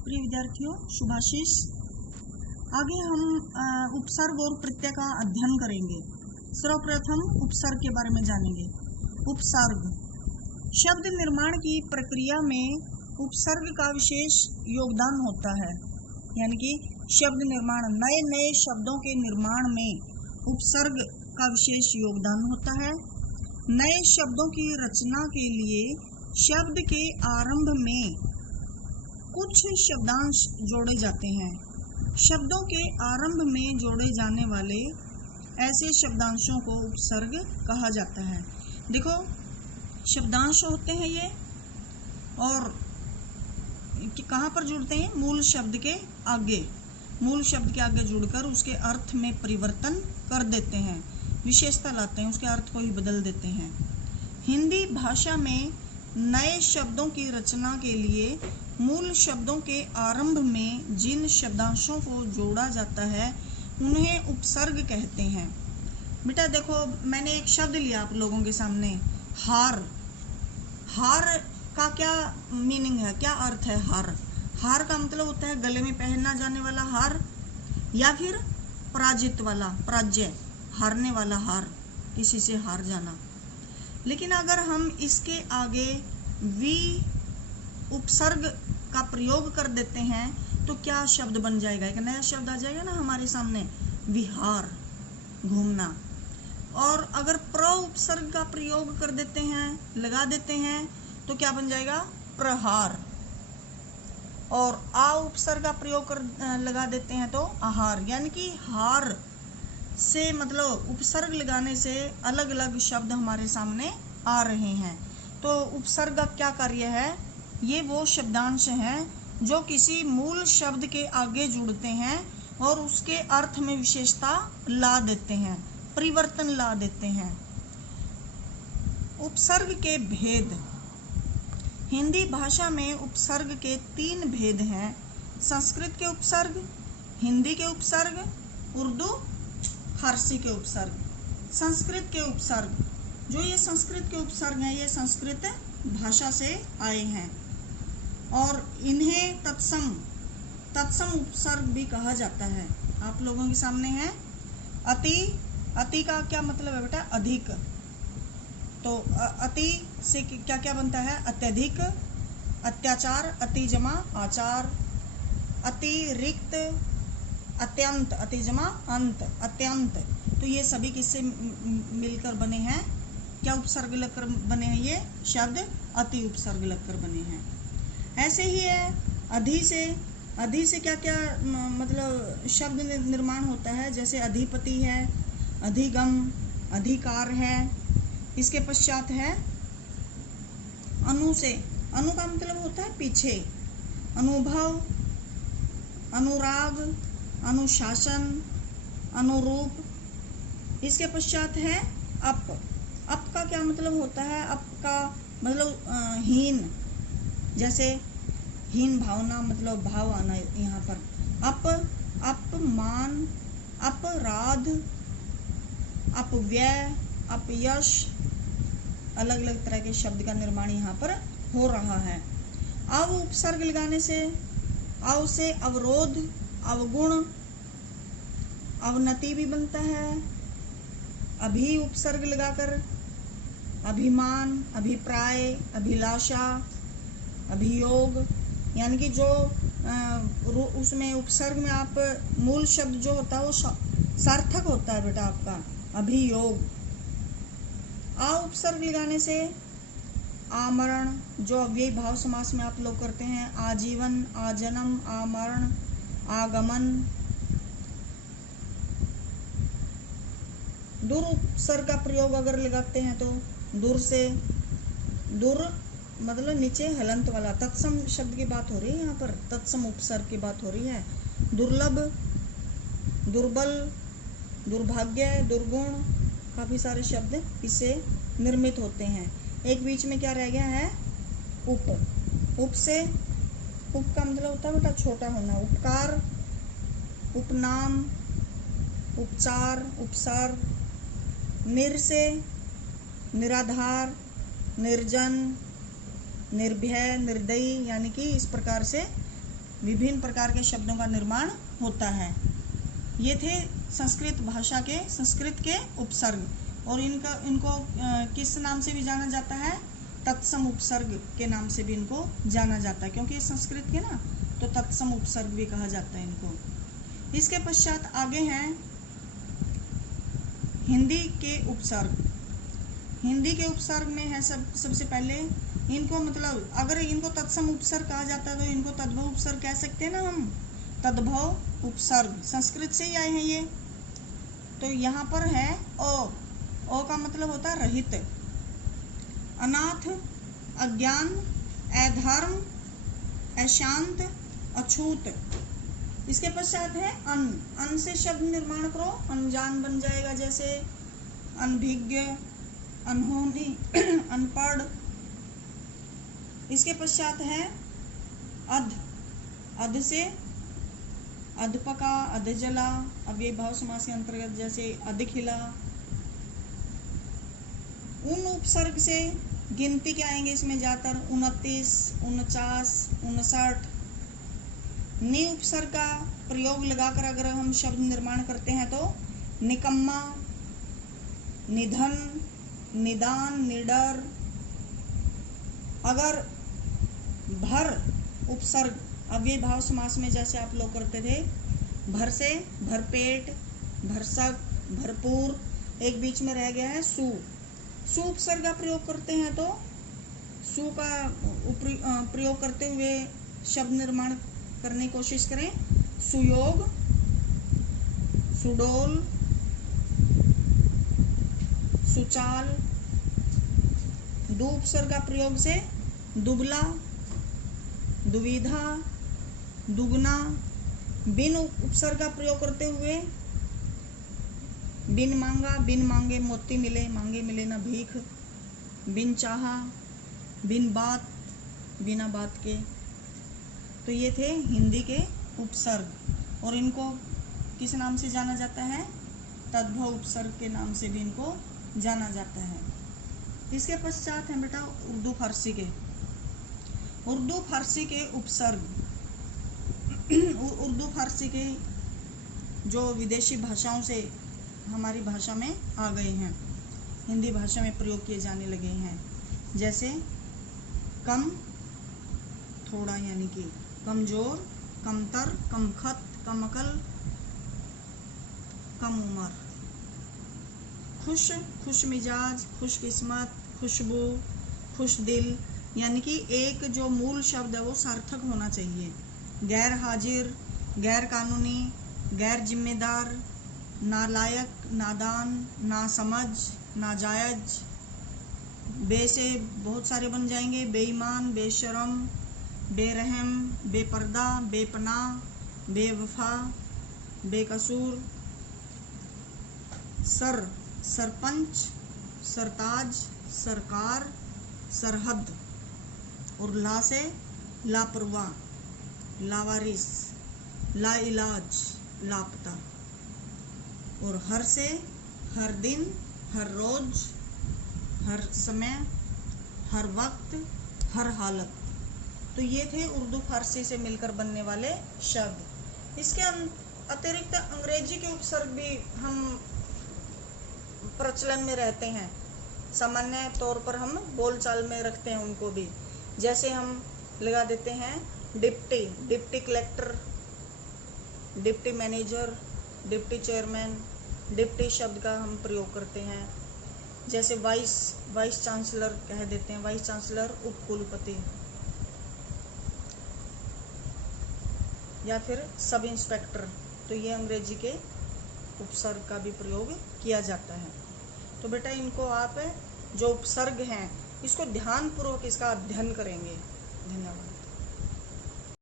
प्रिय विद्यार्थियों, शुभाशीष। आगे हम उपसर्ग और प्रत्यय का अध्ययन करेंगे। सर्वप्रथम उपसर्ग के बारे में जानेंगे। उपसर्ग शब्द निर्माण की प्रक्रिया में उपसर्ग का विशेष योगदान होता है। यानी कि शब्द निर्माण, नए नए शब्दों के निर्माण में उपसर्ग का विशेष योगदान होता है। नए शब्दों की रचना के लिए शब्द के आरंभ में कुछ शब्दांश जोड़े जाते हैं। शब्दों के आरंभ में जोड़े जाने वाले ऐसे शब्दांशों को उपसर्ग कहा जाता है। देखो, शब्दांश होते हैं ये, और कहाँ पर जुड़ते हैं? मूल शब्द के आगे। मूल शब्द के आगे जुड़कर उसके अर्थ में परिवर्तन कर देते हैं, विशेषता लाते हैं, उसके अर्थ को ही बदल देते हैं। हिंदी भाषा में नए शब्दों की रचना के लिए मूल शब्दों के आरंभ में जिन शब्दांशों को जोड़ा जाता है उन्हें उपसर्ग कहते हैं। बेटा देखो, मैंने एक शब्द लिया आप लोगों के सामने, हार। हार का क्या मीनिंग है, क्या अर्थ है? हार, हार का मतलब होता है गले में पहनना जाने वाला हार, या फिर पराजित वाला, पराजय, हारने वाला हार, किसी से हार जाना। लेकिन अगर हम इसके आगे वी उपसर्ग का प्रयोग कर देते हैं तो क्या शब्द बन जाएगा? एक नया शब्द आ जाएगा ना हमारे सामने, विहार, घूमना। और अगर प्र उपसर्ग का प्रयोग कर देते हैं, लगा देते हैं, तो क्या बन जाएगा? प्रहार। और आ उपसर्ग का प्रयोग कर लगा देते हैं तो आहार। यानी कि हार से मतलब उपसर्ग लगाने से अलग अलग शब्द हमारे सामने आ रहे हैं। तो उपसर्ग का क्या कार्य है? ये वो शब्दांश हैं जो किसी मूल शब्द के आगे जुड़ते हैं और उसके अर्थ में विशेषता ला देते हैं, परिवर्तन ला देते हैं। उपसर्ग के भेद। हिंदी भाषा में उपसर्ग के 3 भेद हैं। संस्कृत के उपसर्ग, हिंदी के उपसर्ग, उर्दू फारसी के उपसर्ग। संस्कृत के उपसर्ग, जो ये संस्कृत के उपसर्ग हैं, ये संस्कृत भाषा से आए हैं और इन्हें तत्सम उपसर्ग भी कहा जाता है। आप लोगों के सामने है अति। अति का क्या मतलब है बेटा? अधिक। तो अति से क्या क्या बनता है? अत्यधिक, अत्याचार, अति जमा आचार, अतिरिक्त, अत्यंत, अति जमा अंत, अत्यंत। तो ये सभी किससे मिलकर बने हैं? क्या उपसर्ग लगकर बने हैं? ये शब्द अति उपसर्ग लगकर बने हैं। ऐसे ही है अधि से क्या क्या मतलब शब्द निर्माण होता है। जैसे अधिपति है, अधिगम, अधिकार है। इसके पश्चात है अनु से। अनु का मतलब होता है पीछे। अनुभव, अनुराग, अनुशासन, अनुरूप। इसके पश्चात है अप। अप का क्या मतलब होता है? अप का मतलब हीन। जैसे हीन भावना, मतलब भाव आना यहाँ पर। अपमान, अपराध, अपव्यय, अपयश। अलग अलग तरह के शब्द का निर्माण यहाँ पर हो रहा है। अव उपसर्ग लगाने से, अव से अवरोध, अवगुण, अवनति भी बनता है। अभी उपसर्ग लगाकर अभिमान, अभिप्राय, अभिलाषा, अभियोग। यानी कि जो उसमें उपसर्ग में आप मूल शब्द जो होता है वो सार्थक होता है बेटा आपका, अभियोग। आ उपसर्ग लगाने से आमरण, जो अव्ययी भाव समास में आप लोग करते हैं, आजीवन, आजन्म, आमरण, आगमन। दूर उपसर्ग का प्रयोग अगर लगाते हैं तो दूर से, दूर मतलब नीचे हलंत वाला। तत्सम शब्द की बात हो रही है यहाँ पर, तत्सम उपसर्ग की बात हो रही है। दुर्लभ, दुर्बल, दुर्भाग्य, दुर्गुण, काफी सारे शब्द इससे निर्मित होते हैं। एक बीच में क्या रह गया है? उप। उप से, उप का मतलब होता है बेटा छोटा होना। उपकार, उपनाम, उपचार, उपसर्ग। निर से निराधार, निर्जन, निर्भय, निर्दयी। यानी कि इस प्रकार से विभिन्न प्रकार के शब्दों का निर्माण होता है। ये थे संस्कृत के उपसर्ग, और इनको किस नाम से भी जाना जाता है? तत्सम उपसर्ग के नाम से भी इनको जाना जाता है, क्योंकि ये संस्कृत के ना, तो तत्सम उपसर्ग भी कहा जाता है इनको। इसके पश्चात आगे हैं हिंदी के उपसर्ग। हिंदी के उपसर्ग में है सबसे पहले इनको, मतलब अगर इनको तत्सम उपसर्ग कहा जाता है तो इनको तद्भव उपसर्ग कह सकते हैं ना हम। तद्भव उपसर्ग संस्कृत से ही आए हैं ये। तो यहाँ पर है ओ का मतलब होता है रहित, अनाथ, अज्ञान, अधर्म, अशांत, अछूत। इसके पश्चात है अन से शब्द निर्माण करो, अनजान बन जाएगा, जैसे अनभिज्ञ, अनहोनी, अनपढ़। इसके पश्चात है अध से अधपका, अधजला, अव्ययी भाव समास के अंतर्गत जैसे अधखिला। उन उपसर्ग से गिनती क्या आएंगे इसमें जाकर 29, 49, 59। नि उपसर्ग का प्रयोग लगाकर अगर हम शब्द निर्माण करते हैं तो निकम्मा, निधन, निदान, निडर। अगर भर उपसर्ग अव्ययी भाव समास में जैसे आप लोग करते थे, भर से भरपेट, भरसक, भरपूर, एक बीच में रह गया है सु उपसर्ग का प्रयोग करते हैं तो सु का प्रयोग करते हुए शब्द निर्माण करने की कोशिश करें। सुयोग, सुडोल, सुचाल। दु उपसर्ग का प्रयोग से दुबला, दुविधा, दुगना। बिन उपसर्ग का प्रयोग करते हुए बिन मांगा, बिन मांगे मोती मिले, मांगे मिले ना भीख। बिन चाहा, बिन बात, बिना बात के। तो ये थे हिंदी के उपसर्ग, और इनको किस नाम से जाना जाता है? तद्भव उपसर्ग के नाम से भी इनको जाना जाता है। इसके पश्चात है बेटा उर्दू फारसी के। उर्दू फारसी के उपसर्ग उर्दू फारसी के जो विदेशी भाषाओं से हमारी भाषा में आ गए हैं, हिंदी भाषा में प्रयोग किए जाने लगे हैं, जैसे कम, थोड़ा, यानी कि कमजोर, कमतर, कमखत, कम अकल, कम उम्र। खुश, खुश मिजाज, खुश किस्मत, खुशबू, खुश दिल, यानी कि एक जो मूल शब्द है वो सार्थक होना चाहिए। गैर हाजिर, गैर कानूनी, गैर जिम्मेदार, नालायक, नादान, नासमझ, नाजायज। बे से बहुत सारे बन जाएंगे, बेईमान, बेशरम, बेरहम, बेपर्दा, बेपनाह, बेवफा, बेकसूर। सर, सरपंच, सरताज, सरकार, सरहद। और ला से लापरवाह, लावारिस, लाइलाज, लापता। और हर से हर दिन, हर रोज, हर समय, हर वक्त, हर हालत। तो ये थे उर्दू फारसी से मिलकर बनने वाले शब्द। इसके अतिरिक्त अंग्रेजी के उपसर्ग भी हम प्रचलन में रहते हैं, सामान्य तौर पर हम बोलचाल में रखते हैं उनको भी। जैसे हम लगा देते हैं deputy, deputy collector, deputy manager, deputy chairman. Deputy शब्द का हम प्रयोग करते हैं। जैसे वाइस चांसलर कह देते हैं, वाइस चांसलर, उपकुलपति, या फिर सब इंस्पेक्टर। तो ये अंग्रेजी के उपसर्ग का भी प्रयोग किया जाता है। तो बेटा इनको आप जो उपसर्ग हैं इसको ध्यानपूर्वक इसका अध्ययन करेंगे। धन्यवाद।